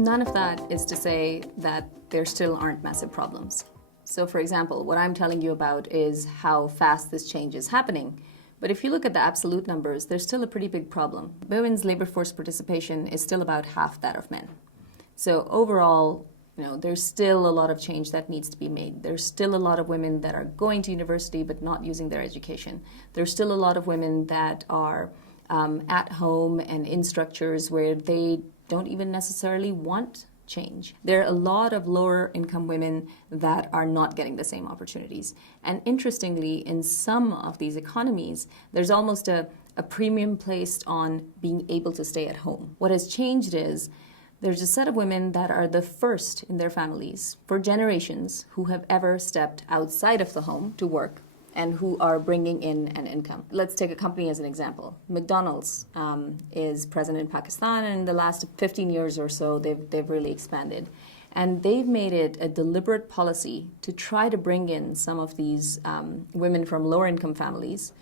None of that is to say that there still aren't massive problems. So for example, what I'm telling you about is how fast this change is happening. But if you look at the absolute numbers, there's still a pretty big problem. Women's labor force participation is still about half that of men. So overall, there's still a lot of change that needs to be made. There's still a lot of women that are going to university but not using their education. There's still a lot of women that are at home and in structures where they don't even necessarily want change. There are a lot of lower income women that are not getting the same opportunities. And interestingly, in some of these economies, there's almost a premium placed on being able to stay at home. What has changed is there's a set of women that are the first in their families for generations who have ever stepped outside of the home to work and who are bringing in an income. Let's take a company as an example. McDonald's is present in Pakistan, and in the last 15 years or so, they've really expanded. And they've made it a deliberate policy to try to bring in some of these women from lower income families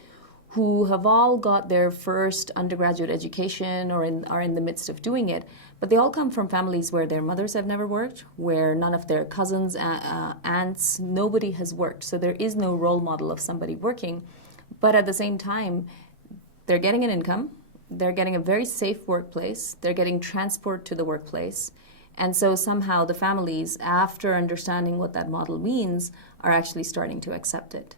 who have all got their first undergraduate education or are in the midst of doing it, but they all come from families where their mothers have never worked, where none of their cousins, aunts, nobody has worked. So there is no role model of somebody working. But at the same time, they're getting an income, they're getting a very safe workplace, they're getting transport to the workplace. And so somehow the families, after understanding what that model means, are actually starting to accept it.